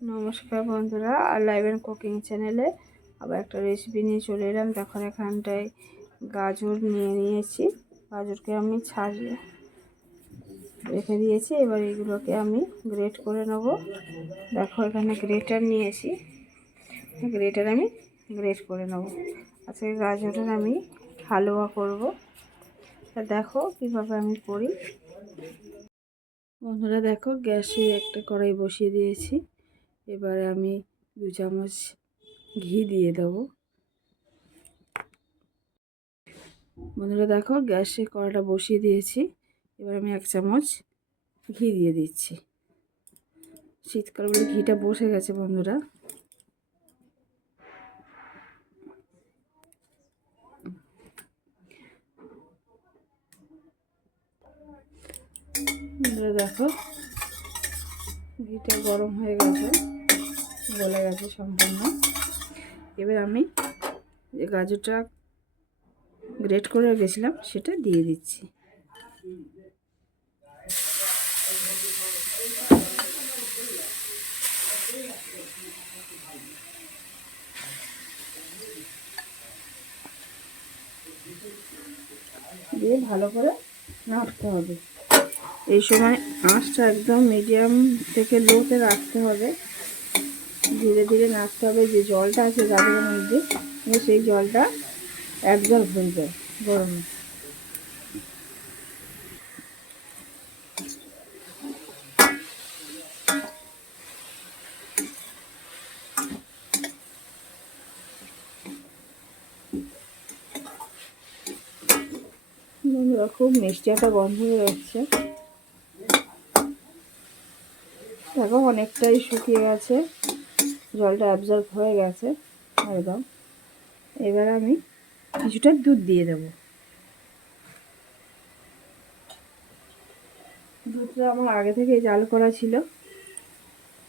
নমস্কার বন্ধুরা, আর live and cooking চ্যানেলে আবার একটা রেসিপি নিয়ে চলে এলাম। দেখুন এখানটায় গাজর নিয়ে নিয়েছি। গাজরকে আমি ছাড়িয়ে রেখে দিয়েছি। এবার এগুলোকে আমি গ্রেট করে নেব। দেখো, এখানে গ্রেটার নিয়েছি। গ্রেটার আমি গ্রেট করে নেব। আজকে গাজরের আমি হালুয়া করব। তা দেখো, কীভাবে আমি করি। বন্ধুরা, দেখো, গ্যাসে একটা কড়াই বসিয়ে দিয়েছি। এবারে আমি দু চামচ ঘি দিয়ে দেবো। বন্ধুরা দেখো, গ্যাসে কড়াটা বসিয়ে দিয়েছি। এবার আমি এক চামচ ঘি দিয়ে দিচ্ছি। শীতকাল বলে ঘিটা বসে গেছে, বন্ধুরা। বন্ধুরা দেখো, ঘিটা গরম হয়ে গেছে। গলে গেছে সম্পূর্ণ। এবার আমি যে গাজরটা গ্রেট করে গেছিলাম সেটা দিয়ে দিচ্ছি। দিয়ে ভালো করে নাড়তে হবে। এই সময় আঁচটা একদম মিডিয়াম থেকে লোতে রাখতে হবে। ধীরে ধীরে নাড়তে হবে যে জলটা আছে গাজরের মধ্যে সেই জলটা একজল হয়ে যায় গরমে খুব মিষ্টি একটা হয়ে যাচ্ছে দেখো, অনেকটাই শুকিয়ে গেছে। জলটা অ্যাবজর্ব হয়ে গেছে, একদম। এবার আমি কিছুটা দুধ দিয়ে দেব। দুধটা আমার আগে থেকে জাল করা ছিল।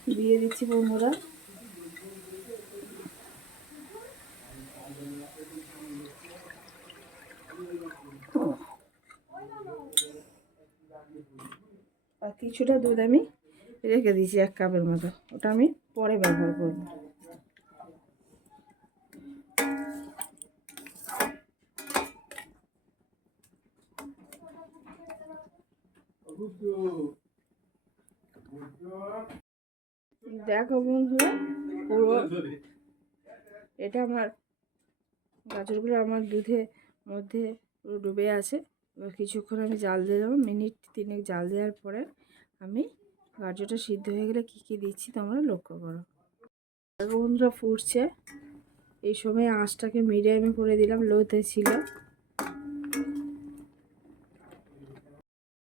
দিয়ে দিচ্ছি বন্ধুরা। আর কিছুটা দুধ আমি রেখে দিয়েছি এক কাপের মতো। ওটা আমি পরে ব্যবহার করব। দেখো বন্ধুরা পুরো এটা আমার গাজরগুলো আমার দুধের মধ্যে পুরো ডুবে আছে। এবার কিছুক্ষণ আমি জাল দিয়ে দেবো, মিনিট তিনেক জাল দেওয়ার পরে আমি গাজরটা সিদ্ধ হয়ে গেলে কী কী দিচ্ছি তোমরা লক্ষ্য করো। বন্ধুরা ফুটছে। এই সময় আঁচটাকে মিডিয়ামে করে দিলাম, লোতে ছিল।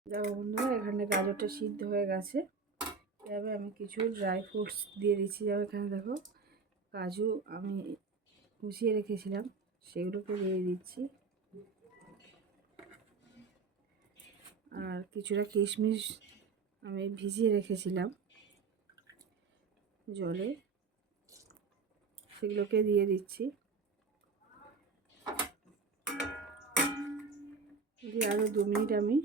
দেখো বন্ধুরা, এখানে গাজরটা সিদ্ধ হয়ে গেছে। এভাবে আমি কিছু ড্রাই ফ্রুটস দিয়ে দিচ্ছি। যাবে এখানে দেখো, কাজু আমি কুচিয়ে রেখেছিলাম, সেগুলোকে দিয়ে দিচ্ছি। আর কিছুটা কিশমিশ আমি ভিজিয়ে রেখেছিলাম জলে। সেগুলোকে দিয়ে দিচ্ছি। দিয়ে আরও দু মিনিট আমি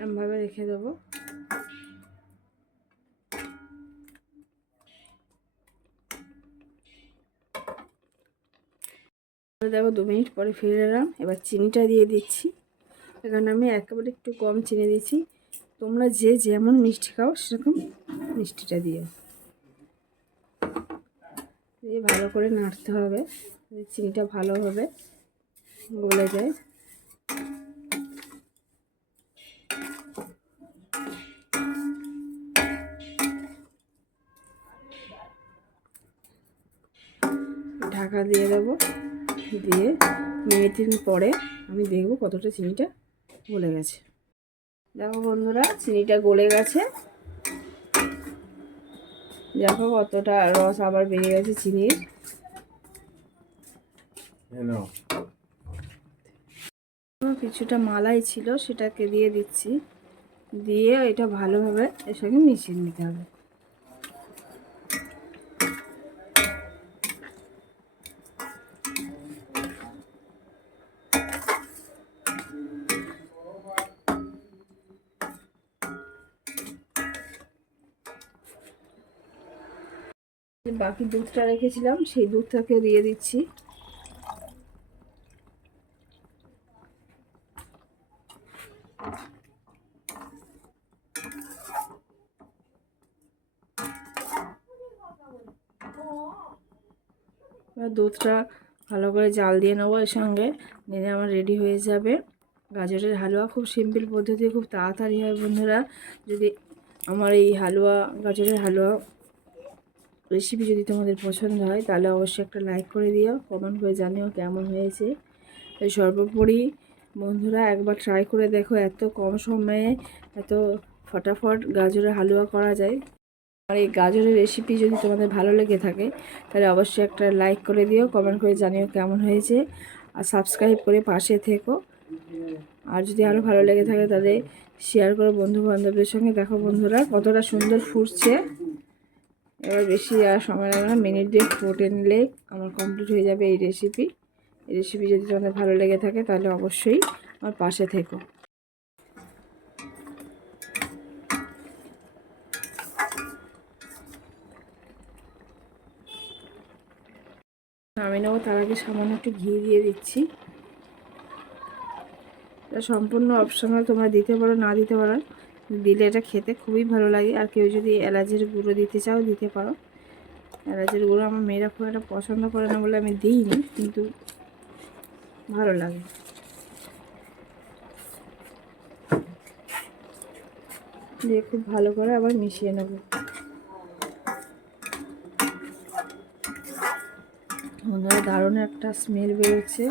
এরমভাবে রেখে দেবো। দেখো দু মিনিট পরে ফিরে এলাম এবার চিনিটা দিয়ে দিচ্ছি। এখানে আমি একেবারে একটু কম চিনি দিচ্ছি। তোমরা যে যেমন মিষ্টি খাও, সেরকম মিষ্টিটা দিও দিয়ে ভালো করে নাড়তে হবে। চিনিটা ভালোভাবে গলে যায়। ঢাকা দিয়ে দেবো। দিয়ে মিনিট পরে আমি দেখব কতটা চিনিটা গলে গেছে। দেখো বন্ধুরা চিনিটা গলে গেছে। দেখো কতটা রস আবার বেড়ে গেছে চিনির। কিছুটা মালাই ছিল সেটাকে দিয়ে দিচ্ছি। দিয়ে এটা ভালোভাবে এর সঙ্গে মিশিয়ে নিতে হবে। বাকি দুধটা রেখেছিলাম, সেই দুধটাকে দিয়ে দিচ্ছি। দুধটা ভালো করে জাল দিয়ে নেব এর সঙ্গে, নিলে আমার রেডি হয়ে যাবে। গাজরের হালুয়া খুব সিম্পল পদ্ধতি, খুব তাড়াতাড়ি হয় বন্ধুরা। যদি আমার এই হালুয়া, গাজরের হালুয়া রেসিপি যদি তোমাদের পছন্দ হয়, তাহলে অবশ্যই একটা লাইক করে দিও কমেন্ট করে জানিও কেমন হয়েছে। তাই সর্বোপরি বন্ধুরা একবার ট্রাই করে দেখো, এত কম সময়ে এত ফটাফট গাজরের হালুয়া করা যায়। আর এই গাজরের রেসিপি যদি তোমাদের ভালো লেগে থাকে, তাহলে অবশ্যই একটা লাইক করে দিও কমেন্ট করে জানিও কেমন হয়েছে। আর সাবস্ক্রাইব করে পাশে থেকো। আর যদি আরও ভালো লেগে থাকে, তাহলে শেয়ার করো বন্ধু বান্ধবদের সঙ্গে। দেখো বন্ধুরা, কতটা সুন্দর ফুটছে। এবার বেশি আর সময় লাগে না মিনিট দিয়ে ফুটে নিলে আমার কমপ্লিট হয়ে যাবে এই রেসিপি এই রেসিপি যদি তোমাদের ভালো লেগে থাকে তাহলে অবশ্যই আমার পাশে থেকো। আমি নেব, তার আগে সামান্য একটু ঘি দিয়ে দিচ্ছি। সম্পূর্ণ অপশনাল তোমরা দিতে পারো, না দিতে পারো। দিলে এটা খেতে খুবই ভালো লাগে। আর কেউ যদি এলাচের গুঁড়ো দিতে চাও, দিতে পারো। এলাচের গুঁড়ো আমার মেয়েরা খুব একটা পছন্দ করে না বলে আমি দিইনি, কিন্তু ভালো লাগে। দিয়ে খুব ভালো করে আবার মিশিয়ে নেব। দারুণ একটা স্মেল বেরোচ্ছে।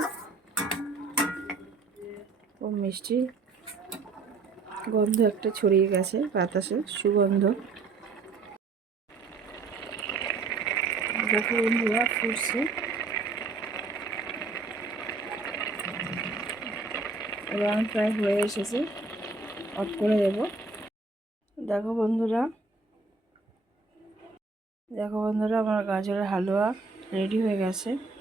ও মিষ্টি। গন্ধ একটা ছড়িয়ে গেছে বাতাসে সুগন্ধ। দেখো বন্ধুরা, ফুটছে। এবং প্রায় হয়ে এসেছে। অফ করে দেব। দেখো বন্ধুরা। দেখো বন্ধুরা, আমার গাজরের হালুয়া রেডি হয়ে গেছে।